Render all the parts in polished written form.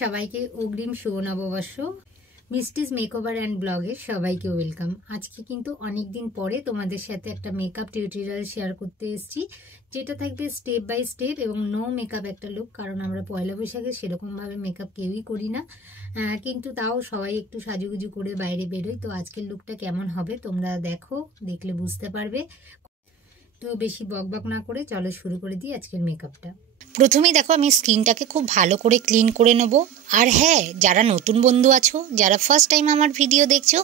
সবাইকে অগ্রিম শুভ নববর্ষ। মিষ্টিজ মেকওভার অ্যান্ড ব্লগে সবাইকে ওয়েলকাম। আজকে কিন্তু অনেক দিন পরে তোমাদের সাথে একটা মেকআপ টিউটোরিয়াল শেয়ার করতে এসেছি, যেটা থাকবে স্টেপ বাই স্টেপ এবং নো মেকআপ একটা লুক। কারণ আমরা পয়লা বৈশাখে সেরকমভাবে মেকআপ কেউই করি না, কিন্তু তাও সবাই একটু সাজুগুজু করে বাইরে বেরোই। তো আজকের লুকটা কেমন হবে তোমরা দেখো, দেখলে বুঝতে পারবে। তো বেশি বকবক না করে চলো শুরু করে দিই আজকের মেকআপটা। প্রথমেই দেখো আমি স্কিনটাকে খুব ভালো করে ক্লিন করে নেব। আর হ্যাঁ, যারা নতুন বন্ধু আছো, যারা ফার্স্ট টাইম আমার ভিডিও দেখছো,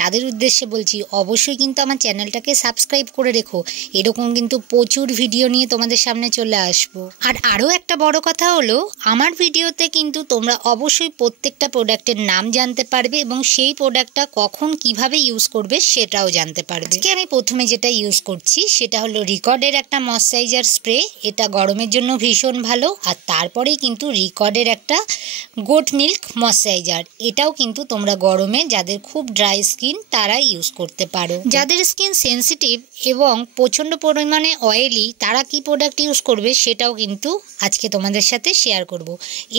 তাদের উদ্দেশ্যে বলছি অবশ্যই কিন্তু আমার চ্যানেলটাকে সাবস্ক্রাইব করে রেখো। এরকম কিন্তু প্রচুর ভিডিও নিয়ে তোমাদের সামনে চলে আসবো। আর আরও একটা বড় কথা হলো, আমার ভিডিওতে কিন্তু তোমরা অবশ্যই প্রত্যেকটা প্রোডাক্টের নাম জানতে পারবে এবং সেই প্রোডাক্টটা কখন কিভাবে ইউজ করবে সেটাও জানতে পারবে। আজকে আমি প্রথমে যেটা ইউজ করছি সেটা হলো রিকর্ডের একটা ময়েশ্চারাইজার স্প্রে। এটা গরমের জন্য ভীষণ ভালো। আর তারপরেই কিন্তু রিকর্ডের একটা গোট মিল্ক ময়েশ্চারাইজার। এটাও কিন্তু তোমরা গরমে যাদের খুব ড্রাই স্কিন তারা ইউজ করতে পারো। যাদের স্কিন সেন্সিটিভ এবং প্রচণ্ড পরিমাণে অয়েলি, তারা কি প্রোডাক্ট ইউজ করবে সেটাও কিন্তু আজকে তোমাদের সাথে শেয়ার করব।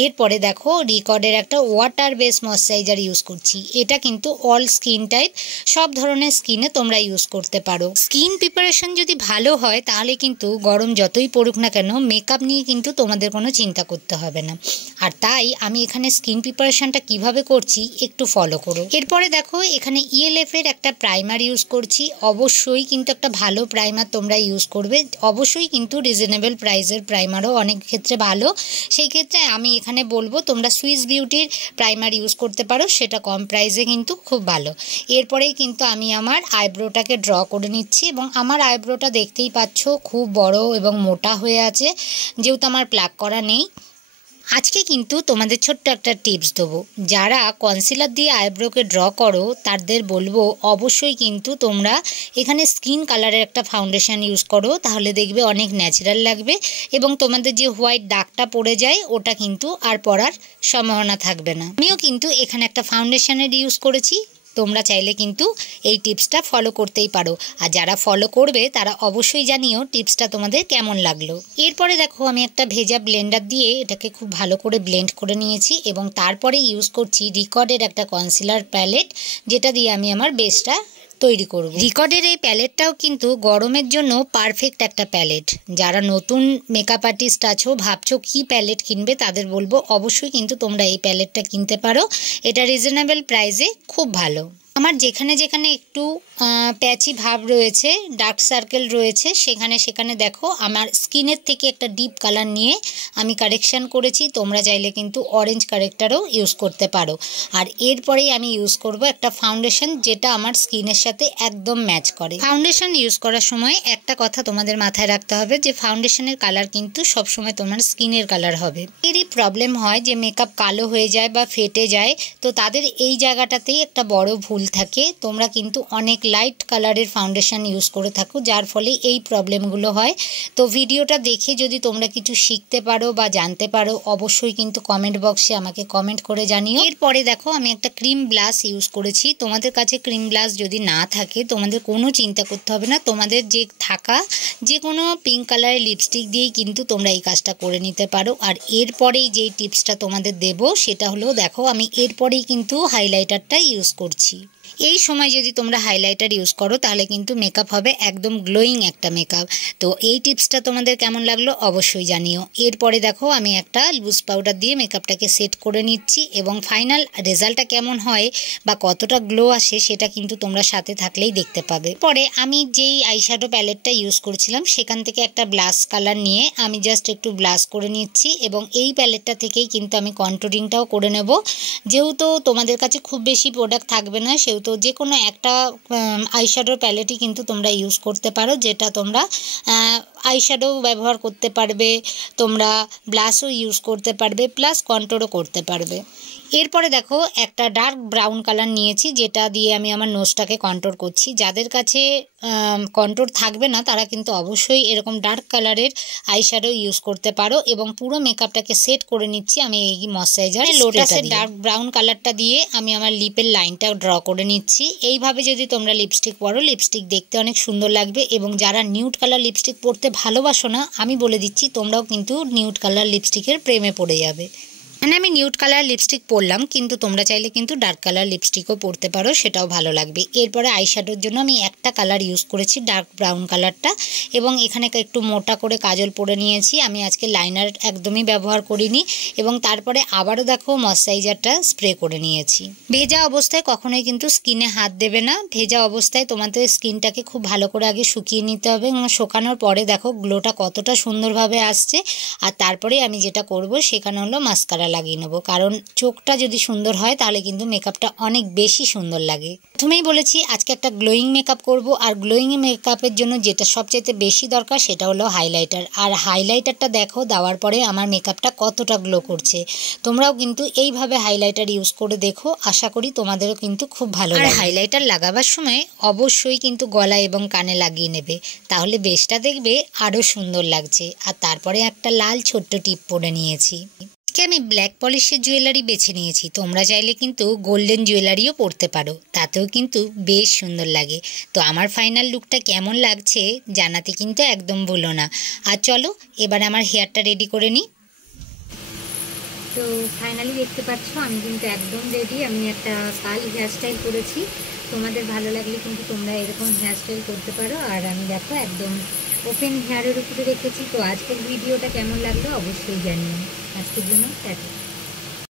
এরপরে দেখো রিকর্ডের একটা ওয়াটার বেস ময়েশ্চারাইজার ইউজ করছি। এটা কিন্তু অল স্কিন টাইপ, সব ধরনের স্কিনে তোমরা ইউজ করতে পারো। স্কিন প্রিপারেশন যদি ভালো হয় তাহলে কিন্তু গরম যতই পড়ুক না কেন মেকআপ নিয়ে কিন্তু তোমাদের কোনো চিন্তা করতে হবে না। আর তাই আমি এখানে স্কিন প্রিপারেশনটা কিভাবে করছি একটু ফলো করো। এরপরে দেখো এখানে ELF এর একটা প্রাইমার ইউজ করছি। অবশ্যই কিন্তু একটা ভালো প্রাইমার তোমরা ইউজ করবে। অবশ্যই কিন্তু রিজনেবল প্রাইসের প্রাইমারও অনেক ক্ষেত্রে ভালো। সেই ক্ষেত্রে আমি এখানে বলবো তোমরা সুইস বিউটির প্রাইমার ইউজ করতে পারো, সেটা কম প্রাইসে কিন্তু খুব ভালো। এরপরেই কিন্তু আমি আমার আইব্রোটাকে ড্র করে নিচ্ছি এবং আমার আইব্রোটা দেখতেই পাচ্ছ খুব বড় এবং মোটা হয়ে আছে, যেহেতু আমার প্লাক করা নেই। আজকে কিন্তু তোমাদের ছোট্ট একটা টিপস দেবো। যারা কনসিলার দিয়ে আইব্রোকে ড্র করো তাদের বলবো অবশ্যই কিন্তু তোমরা এখানে স্কিন কালারের একটা ফাউন্ডেশন ইউজ করো, তাহলে দেখবে অনেক ন্যাচারাল লাগবে এবং তোমাদের যে হোয়াইট দাগটা পড়ে যায় ওটা কিন্তু আর পড়ার সম্ভাবনা থাকবে না। আমিও কিন্তু এখানে একটা ফাউন্ডেশনের ইউজ করেছি। তোমরা চাইলে কিন্তু এই টিপসটা ফলো করতেই পারো। আর যারা ফলো করবে তারা অবশ্যই জানিও টিপসটা তোমাদের কেমন লাগলো। এরপরে দেখো আমি একটা ভেজা ব্লেন্ডার দিয়ে এটাকে খুব ভালো করে ব্লেন্ড করে নিয়েছি এবং তারপরে ইউজ করছি রিকর্ডের একটা কনসিলার প্যালেট, যেটা দিয়ে আমি আমার বেসটা তৈরি করব। রিকর্ডের এই প্যালেটটাও কিন্তু গরমের জন্য পারফেক্ট একটা প্যালেট। যারা নতুন মেকআপ আর্টিস্ট আছো, ভাবছো কি প্যালেট কিনবে, তাদের বলবো অবশ্যই কিন্তু তোমরা এই প্যালেটটা কিনতে পারো। এটা রিজনেবল প্রাইসে খুব ভালো। আমার যেখানে যেখানে একটু প্যাচি ভাব রয়েছে, ডার্ক সার্কেল রয়েছে, সেখানে দেখো আমার স্কিনের থেকে একটা ডিপ কালার নিয়ে আমি কারেকশান করেছি। তোমরা চাইলে কিন্তু অরেঞ্জ কারেক্টারও ইউজ করতে পারো। আর এরপরেই আমি ইউজ করব একটা ফাউন্ডেশন, যেটা আমার স্কিনের সাথে একদম ম্যাচ করে। ফাউন্ডেশন ইউজ করার সময় একটা কথা তোমাদের মাথায় রাখতে হবে যে ফাউন্ডেশনের কালার কিন্তু সবসময় তোমার স্কিনের কালার হবে। এরই প্রবলেম হয় যে মেকআপ কালো হয়ে যায় বা ফেটে যায়, তো তাদের এই জায়গাটাতেই একটা বড় ভুল থাকে। তোমরা কিন্তু অনেক লাইট কালারের ফাউন্ডেশন ইউজ করে থাকো, যার ফলে এই প্রবলেমগুলো হয়। তো ভিডিওটা দেখে যদি তোমরা কিছু শিখতে পারো বা জানতে পারো অবশ্যই কিন্তু কমেন্ট বক্সে আমাকে কমেন্ট করে জানিও। এরপরে দেখো আমি একটা ক্রিম ব্লাশ ইউজ করেছি। তোমাদের কাছে ক্রিম ব্লাশ যদি না থাকে তোমাদের কোনো চিন্তা করতে হবে না, তোমাদের যে থাকা যে কোনো পিঙ্ক কালারের লিপস্টিক দিয়েই কিন্তু তোমরা এই কাজটা করে নিতে পারো। আর এরপরেই যেই টিপসটা তোমাদের দেবো সেটা হলো, দেখো আমি এরপরেই কিন্তু হাইলাইটারটা ইউজ করছি। এই সময় যদি তোমরা হাইলাইটার ইউজ করো তাহলে কিন্তু মেকআপ হবে একদম গ্লোয়িং একটা মেকআপ। তো এই টিপসটা তোমাদের কেমন লাগলো অবশ্যই জানিও। এরপরে দেখো আমি একটা লুজ পাউডার দিয়ে মেকআপটাকে সেট করে নিচ্ছি এবং ফাইনাল রেজাল্টটা কেমন হয় বা কতটা গ্লো আসে সেটা কিন্তু তোমরা সাথে থাকলেই দেখতে পাবে। পরে আমি যেই আইশ্যাডো প্যালেটটা ইউজ করছিলাম সেখান থেকে একটা ব্লাশ কালার নিয়ে আমি জাস্ট একটু ব্লাশ করে নিচ্ছি এবং এই প্যালেটটা থেকেই কিন্তু আমি কন্ট্রোলিংটাও করে নেব। যেহেতু তোমাদের কাছে খুব বেশি প্রোডাক্ট থাকবে না, সেহেতু যে কোনো একটা আইশ্যাডোর প্যালেটই কিন্তু তোমরা ইউজ করতে পারো, যেটা তোমরা আইশ্যাডো ব্যবহার করতে পারবে, তোমরা ব্লাশও ইউজ করতে পারবে, প্লাস কন্ট্রোলও করতে পারবে। এরপরে দেখো একটা ডার্ক ব্রাউন কালার নিয়েছি, যেটা দিয়ে আমি আমার নোজটাকে কন্ট্রোল করছি। যাদের কাছে কন্ট্রোল থাকবে না তারা কিন্তু অবশ্যই এরকম ডার্ক কালারের আইশ্যাডো ইউজ করতে পারো। এবং পুরো মেকআপটাকে সেট করে নিচ্ছি আমি এই ময়েশ্চারাইজার লোটাসের ডার্ক ব্রাউন কালারটা দিয়ে আমি আমার লিপের লাইনটা ড্র করে নিচ্ছি। এইভাবে যদি তোমরা লিপস্টিক পরো, লিপস্টিক দেখতে অনেক সুন্দর লাগবে। এবং যারা নিউড কালার লিপস্টিক পরতে ভালোবাসো না, আমি বলে দিচ্ছি তোমরাও কিন্তু নিউড কালার লিপস্টিকের প্রেমে পড়ে যাবে। মানে আমি নিউড কালার লিপস্টিক পরলাম, কিন্তু তোমরা চাইলে কিন্তু ডার্ক কালার লিপস্টিকও পরতে পারো, সেটাও ভালো লাগবে। এরপরে আইশ্যাডোর জন্য আমি একটা কালার ইউজ করেছি, ডার্ক ব্রাউন কালারটা, এবং এখানে একটু মোটা করে কাজল পরে নিয়েছি। আমি আজকে লাইনার একদমই ব্যবহার করিনি, এবং তারপরে আবারও দেখো ময়শ্চারাইজারটা স্প্রে করে নিয়েছি। ভেজা অবস্থায় কখনোই কিন্তু স্কিনে হাত দেবে না। ভেজা অবস্থায় তোমাদের স্কিনটাকে খুব ভালো করে আগে শুকিয়ে নিতে হবে, এবং শুকানোর পরে দেখো গ্লোটা কতটা সুন্দরভাবে আসছে। আর তারপরে আমি যেটা করব সেখানে হলো মাস্কারা লাগিয়ে নেবো, কারণ চোখটা যদি সুন্দর হয় তাহলে কিন্তু মেকআপটা অনেক বেশি সুন্দর লাগে। প্রথমেই বলেছি আজকে একটা গ্লোয়িং মেকআপ করব, আর গ্লোয়িং মেকআপের জন্য যেটা সবচেয়ে বেশি দরকার সেটা হলো হাইলাইটার। আর হাইলাইটারটা দেখো দেওয়ার পরে আমার মেকআপটা কতটা গ্লো করছে। তোমরাও কিন্তু এইভাবে হাইলাইটার ইউজ করে দেখো, আশা করি তোমাদেরও কিন্তু খুব ভালো লাগে। হাইলাইটার লাগাবার সময় অবশ্যই কিন্তু গলা এবং কানে লাগিয়ে নেবে, তাহলে বেশটা দেখবে আরও সুন্দর লাগছে। আর তারপরে একটা লাল ছোট্ট টিপ পরে নিয়েছি। আজকে আমি ব্ল্যাক পলিশের জুয়েলারি বেছে নিয়েছি, তোমরা চাইলে কিন্তু গোল্ডেন জুয়েলারিও পরতে পারো, তাতেও কিন্তু বেশ সুন্দর লাগে। তো আমার ফাইনাল লুকটা কেমন লাগছে জানাতে কিন্তু একদম ভুলো না। আর চলো এবার আমার হেয়ারটা রেডি করে নিই। তো ফাইনালি দেখতে পাচ্ছ আমি কিন্তু একদম রেডি। আমি একটা কাল হেয়ারস্টাইল করেছি, তোমাদের ভালো লাগলে কিন্তু তোমরা এরকম হেয়ারস্টাইল করতে পারো। আর আমি দেখো একদম ওপেন হেয়ারের উপরে রেখেছি। তো আজকের ভিডিওটা কেমন লাগলো অবশ্যই জানিও। আজকের জন্য টাটা।